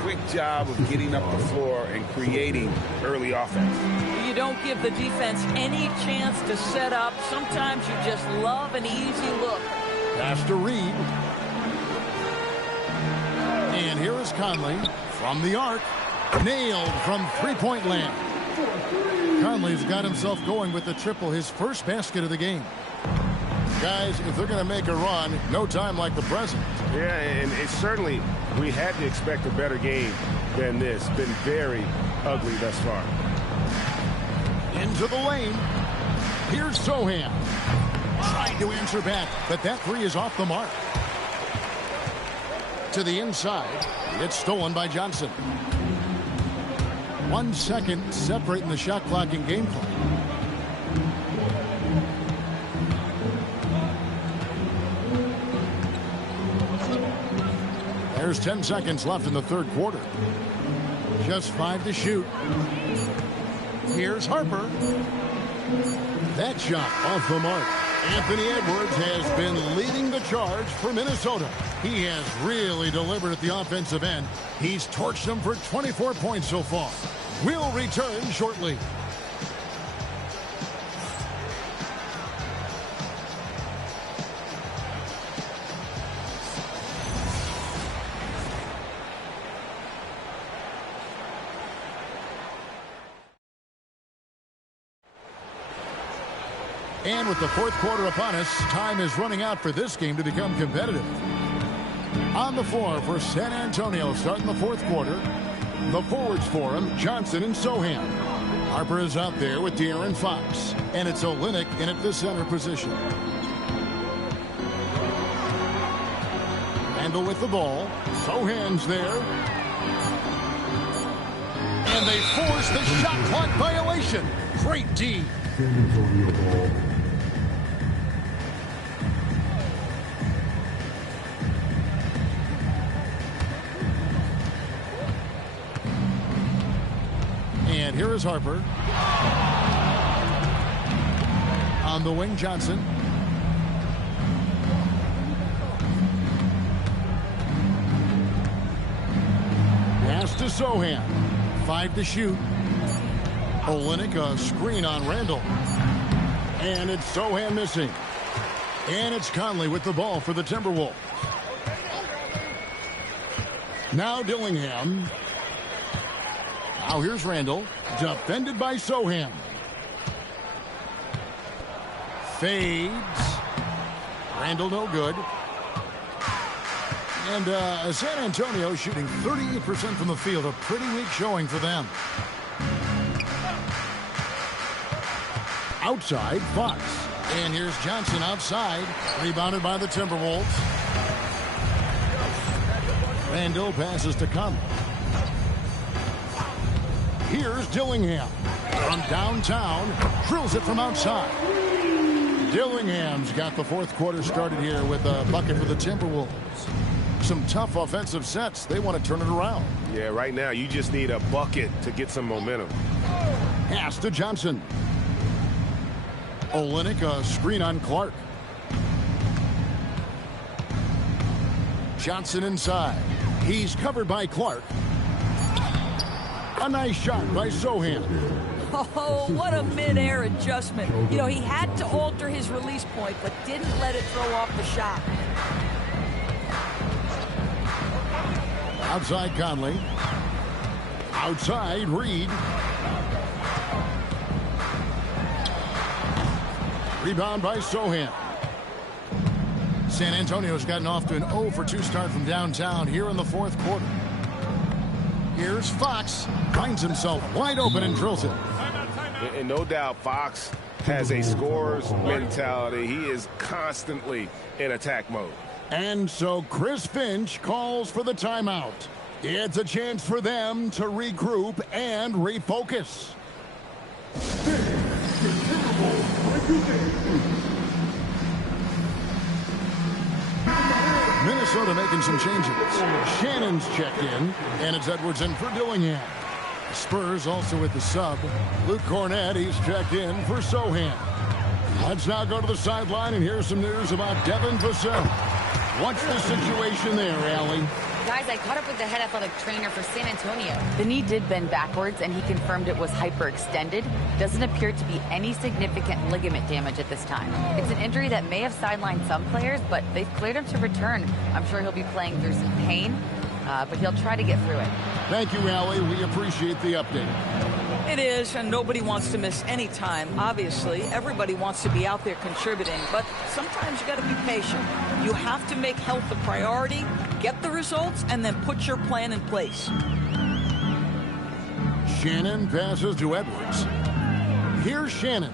Quick job of getting up the floor and creating early offense. You don't give the defense any chance to set up. Sometimes you just love an easy look. Pass to Reid. And here is Conley from the arc. Nailed from three-point land. Conley's got himself going with the triple, his first basket of the game. Guys, if they're going to make a run, no time like the present. Yeah, and it's certainly, we had to expect a better game than this. Been very ugly thus far. Into the lane. Here's Sohan. Trying to answer back, but that 3 is off the mark. To the inside. It's stolen by Johnson. 1 second separating the shot clock and game clock. There's 10 seconds left in the third quarter. Just 5 to shoot. Here's Harper. That shot off the mark. Anthony Edwards has been leading the charge for Minnesota. He has really delivered at the offensive end. He's torched them for 24 points so far. We'll return shortly. And with the fourth quarter upon us, time is running out for this game to become competitive. On the floor for San Antonio starting the fourth quarter. The forwards for him, Johnson and Sohan. Harper is out there with De'Aaron Fox. And it's Olynyk in at the center position. Randle with the ball. Sohan's there. And they force the shot clock violation. Great D. And here is Harper. On the wing, Johnson. Pass to Sohan. 5 to shoot. Olynyk, a screen on Randle. And it's Sohan missing. And it's Conley with the ball for the Timberwolves. Now Dillingham. Now here's Randle. Defended by Sohan. Fades. Randle no good. And San Antonio shooting 38% from the field. A pretty weak showing for them. Outside, Fox. And here's Johnson outside. Rebounded by the Timberwolves. Randle passes to Conley. Here's Dillingham. From downtown. Drills it from outside. Dillingham's got the fourth quarter started here with a bucket for the Timberwolves. Some tough offensive sets. They want to turn it around. Yeah, right now you just need a bucket to get some momentum. Pass to Johnson. Olynyk, a screen on Clark. Johnson inside. He's covered by Clark. A nice shot by Sohan. Oh, what a mid-air adjustment. You know, he had to alter his release point, but didn't let it throw off the shot. Outside Conley. Outside Reed. Rebound by Sohan. San Antonio's gotten off to an 0 for 2 start from downtown here in the fourth quarter. Here's Fox. Finds himself wide open and drills it. And no doubt Fox has a scorer's mentality. He is constantly in attack mode. And so Chris Finch calls for the timeout. It's a chance for them to regroup and refocus. Minnesota making some changes. Shannon's checked in, and it's Edwards in for Dillingham. Spurs also with the sub. Luke Cornett, he's checked in for Sohan. Let's now go to the sideline, and here's some news about Devin Vassell. What's the situation there, Allie? Guys, I caught up with the head athletic trainer for San Antonio. The knee did bend backwards, and he confirmed it was hyperextended. Doesn't appear to be any significant ligament damage at this time. It's an injury that may have sidelined some players, but they've cleared him to return. I'm sure he'll be playing through some pain, but he'll try to get through it. Thank you, Allie. We appreciate the update. It is, and nobody wants to miss any time, obviously. Everybody wants to be out there contributing, but sometimes you got to be patient. You have to make health a priority, get the results, and then put your plan in place. Shannon passes to Edwards. Here's Shannon.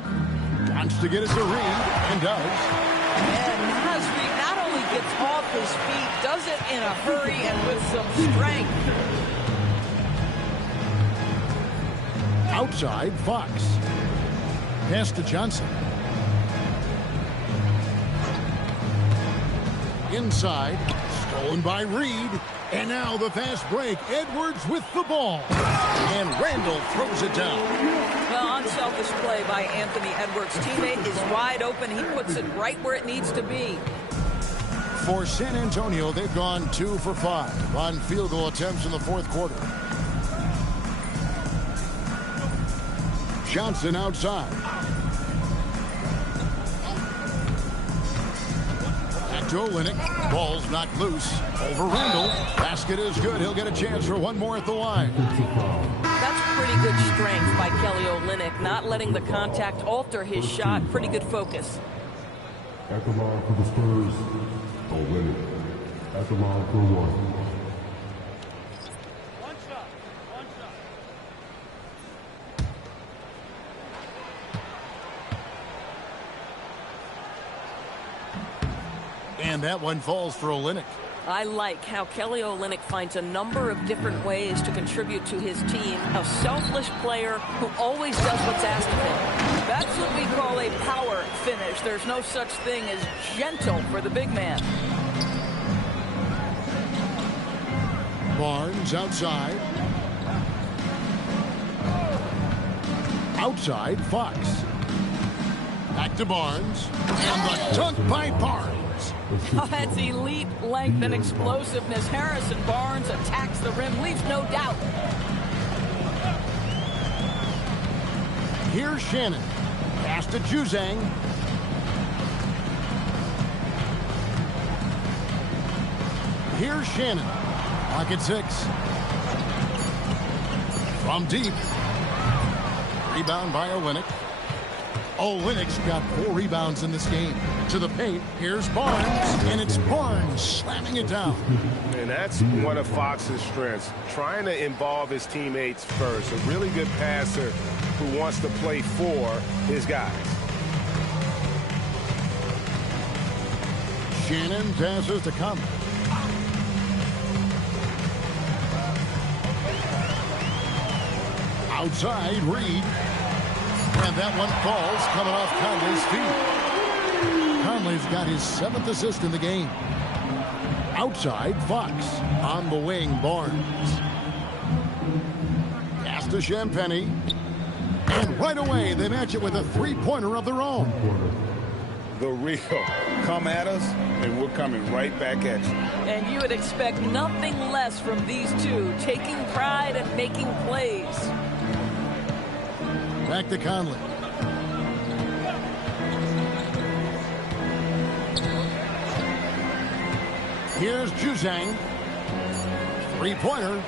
Wants to get it to Reed, and does. And Naz Reed not only gets off his feet, does it in a hurry and with some strength. Outside, Fox. Pass to Johnson. Inside, stolen by Reed. And now the fast break. Edwards with the ball. And Randle throws it down. Well, unselfish play by Anthony Edwards. Teammate is wide open. He puts it right where it needs to be. For San Antonio, they've gone 2 for 5 on field goal attempts in the fourth quarter. Johnson outside. Back to Olynyk. Ball's knocked loose. Over Randle. Basket is good. He'll get a chance for one more at the line. That's pretty good strength by Kelly Olynyk. Not letting the contact alter his shot. Pretty good focus. At the line for the Spurs, Olynyk. At the line for one. And that one falls for Olynyk. I like how Kelly Olynyk finds a number of different ways to contribute to his team. A selfless player who always does what's asked of him. That's what we call a power finish. There's no such thing as gentle for the big man. Barnes outside. Outside, Fox. Back to Barnes. And the dunk by Barnes. Oh, that's elite length and explosiveness. Harrison Barnes attacks the rim, leaves no doubt. Here's Shannon. Pass to Juzang. Here's Shannon. Pocket 6. From deep. Rebound by Olynyk. Olynyk's got 4 rebounds in this game. To the paint, here's Barnes, and it's Barnes slamming it down. And that's one of Fox's strengths, trying to involve his teammates first. A really good passer who wants to play for his guys. Shannon passes to Conley. Outside, Reed. And that one falls coming off Conley's feet. Conley's got his 7th assist in the game. Outside, Fox. On the wing, Barnes. Pass to Champagnie. And right away, they match it with a 3-pointer of their own. The real. Come at us, and we're coming right back at you. And you would expect nothing less from these two, taking pride at making plays. Back to Conley. Here's Juzang. 3-pointer.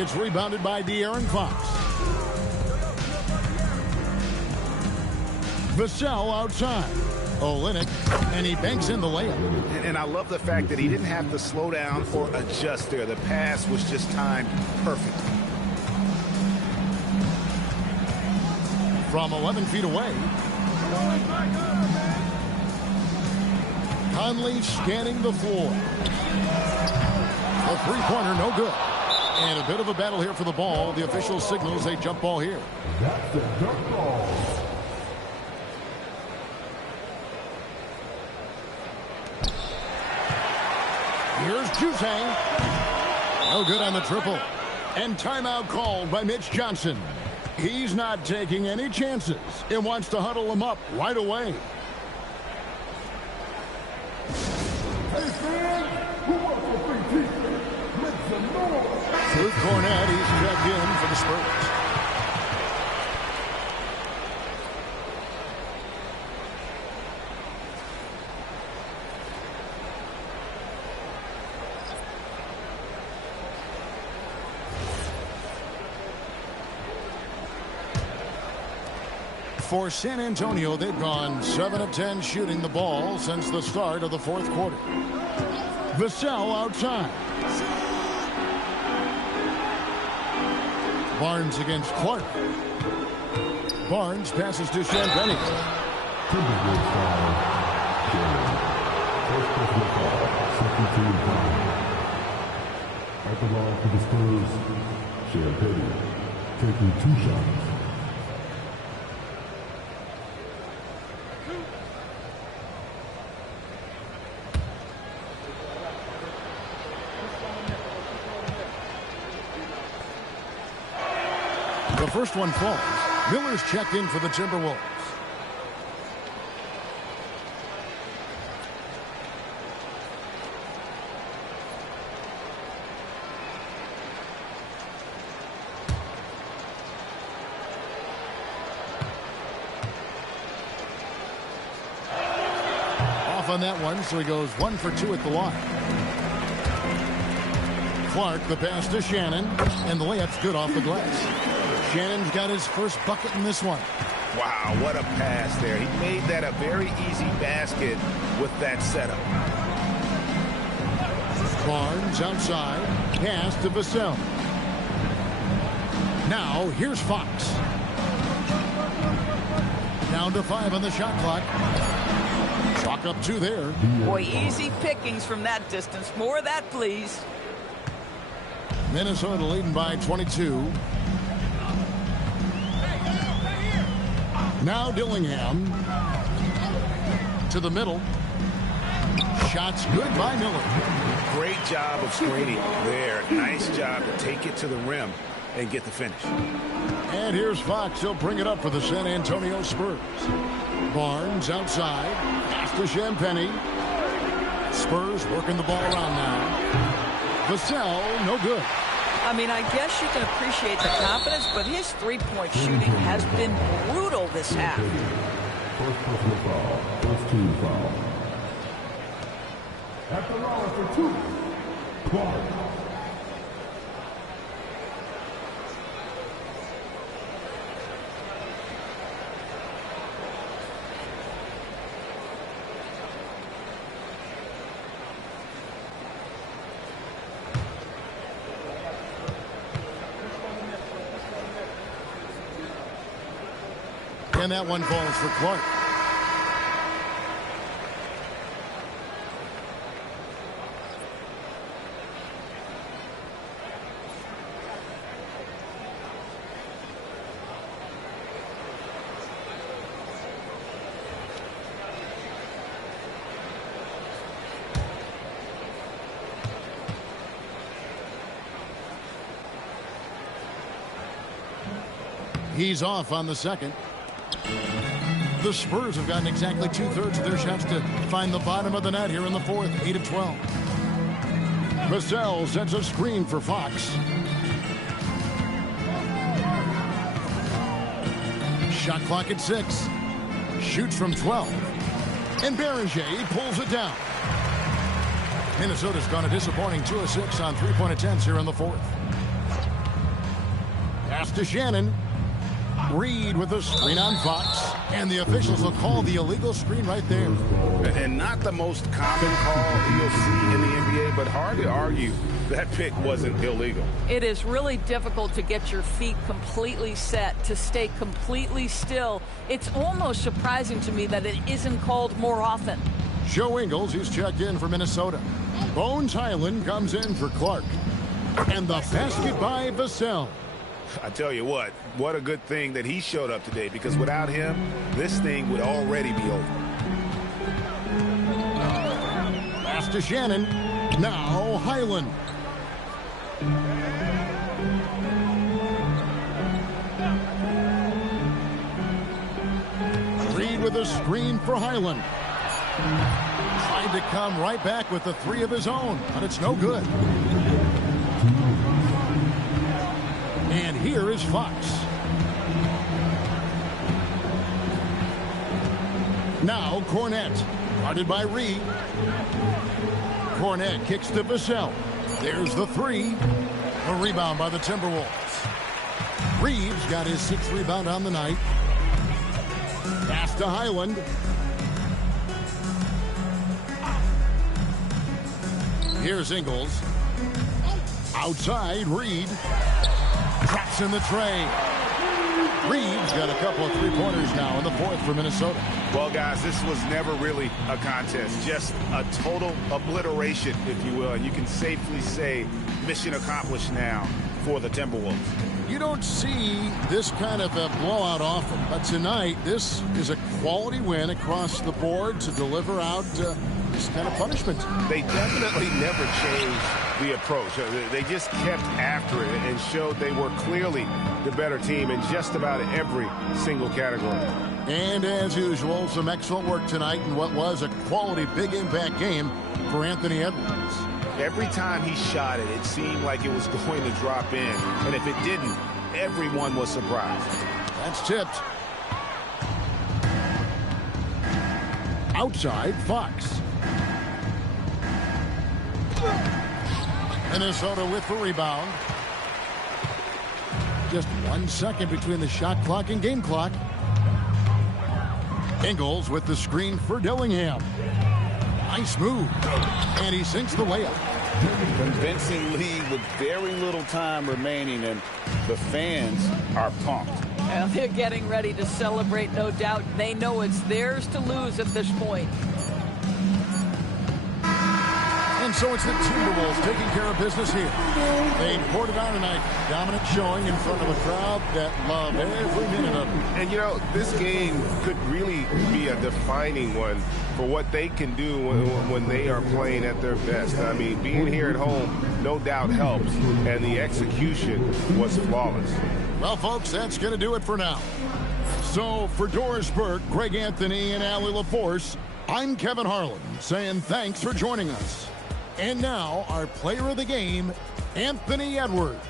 It's rebounded by De'Aaron Fox. Vassell outside. Olynyk, and he banks in the layup. And I love the fact that he didn't have to slow down or adjust there. The pass was just timed perfectly. From 11 feet away. Conley scanning the floor. A 3-pointer, no good. And a bit of a battle here for the ball. The official signals a jump ball here. That's the jump ball. Here's Juzang. No good on the triple. And timeout called by Mitch Johnson. He's not taking any chances and wants to huddle him up right away. Luke Cornett, he's checked in for the Spurs. For San Antonio, they've gone 7 of 10 shooting the ball since the start of the 4th quarter. Vassell outside. Barnes against Clark. Barnes passes to Champagnie. Timberwolves foul. First personal foul. Second team foul. At the line for the Spurs, Champagnie taking 2 shots. The first one falls. Miller's checked in for the Timberwolves. Off on that one, so he goes 1 for 2 at the line. Clark, the pass to Shannon, and the layup's good off the glass. Shannon's got his first bucket in this one. Wow, what a pass there. He made that a very easy basket with that setup. Barnes outside. Pass to Vassell. Now, here's Fox. Down to 5 on the shot clock. Chalk up 2 there. Boy, easy pickings from that distance. More of that, please. Minnesota leading by 22. Now Dillingham. To the middle. Shots good by Miller. Great job of screening there. Nice job to take it to the rim and get the finish. And here's Fox. He'll bring it up for the San Antonio Spurs. Barnes outside. Pass to Champagnie. Spurs working the ball around now. Vassell, no good. I mean, I guess you can appreciate the confidence, but his three-point shooting has been brutal this half. First personal foul. First team foul. At the line for 2. Clark. And that one falls for Clark. He's off on the second. The Spurs have gotten exactly 2/3 of their shots to find the bottom of the net here in the fourth. 8 of 12. Vassell sets a screen for Fox. Shot clock at 6. Shoots from 12. And Berenger pulls it down. Minnesota's gone a disappointing 2 of 6 on three-point attempts here in the fourth. Pass to Shannon. Reed with a screen on Fox. And the officials will call the illegal screen right there. And not the most common call you'll see in the NBA, but hard to argue that pick wasn't illegal. It is really difficult to get your feet completely set, to stay completely still. It's almost surprising to me that it isn't called more often. Joe Ingles, he's checked in for Minnesota. Bones Highland comes in for Clark. And the basket by Vassell. I tell you what a good thing that he showed up today, because without him, this thing would already be over. Pass to Shannon. Now Highland. Reed with a screen for Highland. Tried to come right back with the 3 of his own, but it's no good. And here is Fox. Now Cornette. Guarded by Reed. Cornette kicks to Vassell. There's the 3. A rebound by the Timberwolves. Reeves got his 6th rebound on the night. Pass to Highland. Here's Ingles. Outside, Reed. Traps in the tray. Reed's got a couple of three-pointers now in the fourth for Minnesota. Well, guys, this was never really a contest. Just a total obliteration, if you will. And you can safely say mission accomplished now for the Timberwolves. You don't see this kind of a blowout often, but tonight this is a quality win across the board to deliver out this kind of punishment. They definitely never changed the approach. They just kept after it and showed they were clearly the better team in just about every single category. And as usual, some excellent work tonight in what was a quality big impact game for Anthony Edwards. Every time he shot it, it seemed like it was going to drop in. And if it didn't, everyone was surprised. That's tipped. Outside, Fox. Minnesota with the rebound. Just 1 second between the shot clock and game clock. Ingles with the screen for Dillingham. Nice move. And he sinks the layup. Convincing lead with very little time remaining, and the fans are pumped. Well, they're getting ready to celebrate, no doubt. They know it's theirs to lose at this point. And so it's the Timberwolves taking care of business here. They poured it on tonight. Dominant showing in front of a crowd that love every minute of it. And, you know, this game could really be a defining one for what they can do when they are playing at their best. I mean, being here at home, no doubt helps, and the execution was flawless. Well, folks, that's going to do it for now. So, for Doris Burke, Greg Anthony, and Allie LaForce, I'm Kevin Harlan, saying thanks for joining us. And now, our player of the game, Anthony Edwards.